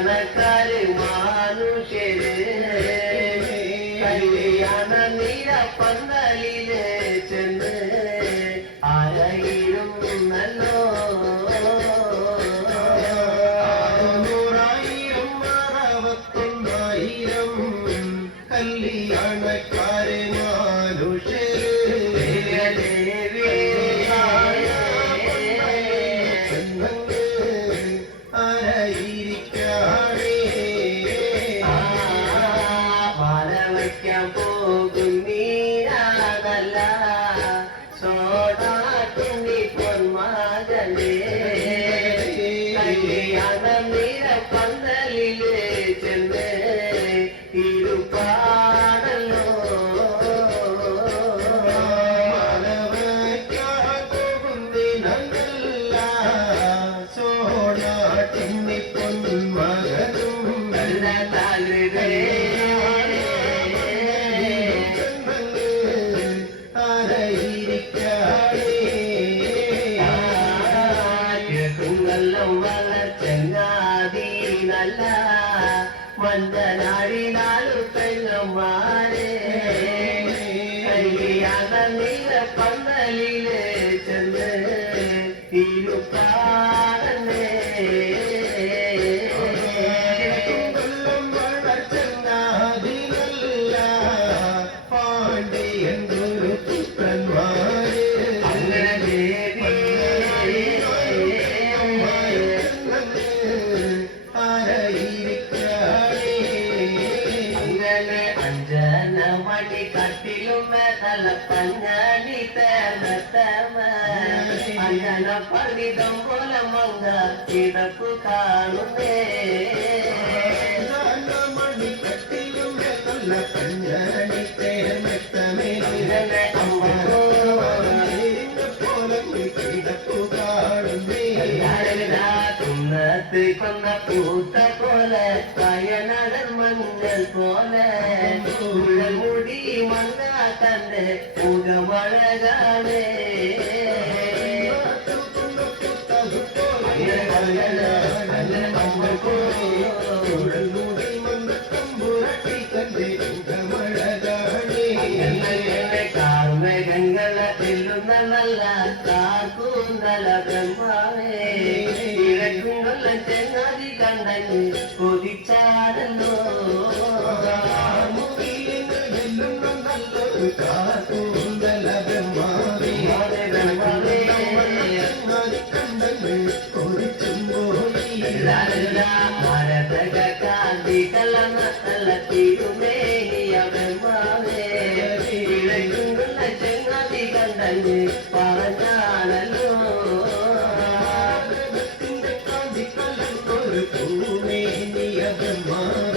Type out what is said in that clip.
കല്യാണക്കാര് മാനുഷ്യര്. കല്യാണ നിര പന്തലിൽ ചെന്ന് ആരായിരും നല്ലോ നൂറായിരം അറുപത്തൊന്നായിരം കല്യാണക്കാരെ ചെന്നങ്ങ് ಹೋಗುನ್ನಿ ರಾಗಲ್ಲ ಸೋಡಾಟುಂಡಿ ಪೊನ್ಮಾದಲೇ ಕಲ್ಯಾಣ ನೀರ ಪಂದಲಿಲೇ ಚೆಂದೇ ಇರುಪಾಡಲ್ಲೋ ಮಾನವಕ್ಕೆ ಹೋಗುಂದಿ ನನ್ನಲ್ಲ ಸೋಡಾಟುಂಡಿ ಪೊನ್ಮಾದಲು ನನ್ನ ತಾಲಿರೇ മന്ദനാടിനാലു പെങ്ങന്മാരെ കല്യാണ നീല പന്തലിലെ ചെന്ന് పంగళిత నతమ అంగన పరిదంబుల మంగ తిడపు కానుదే మణి కట్టిలు మెల్ల పంగ തുന്നത്ത് കൊന്ന പൂത്ത പോലെ കയനടർ മഞ്ഞൾ പോലെ മുടി മങ്ങ തന്റെ മുഖമഴകാണേ അങ്ങനെ അങ്ങനെ അങ്ങനെ അമ്മക്കോ എന്നെ കാർമേഘങ്ങളെ ചെല്ലുന്ന നല്ല കാർക്കൂന്തല ബ്രഹ്മാവേ ഇഴക്കുകൊല്ല ചെങ്ങാതി കണ്ടങ്ങ് കൊതിച്ചാടല്ലോ. കാന്തി കലർന്ന നല്ല തിരുമേനിയ ബ്രഹ്മാവേ ചെങ്ങാതി കണ്ടങ്ങ് Heaven,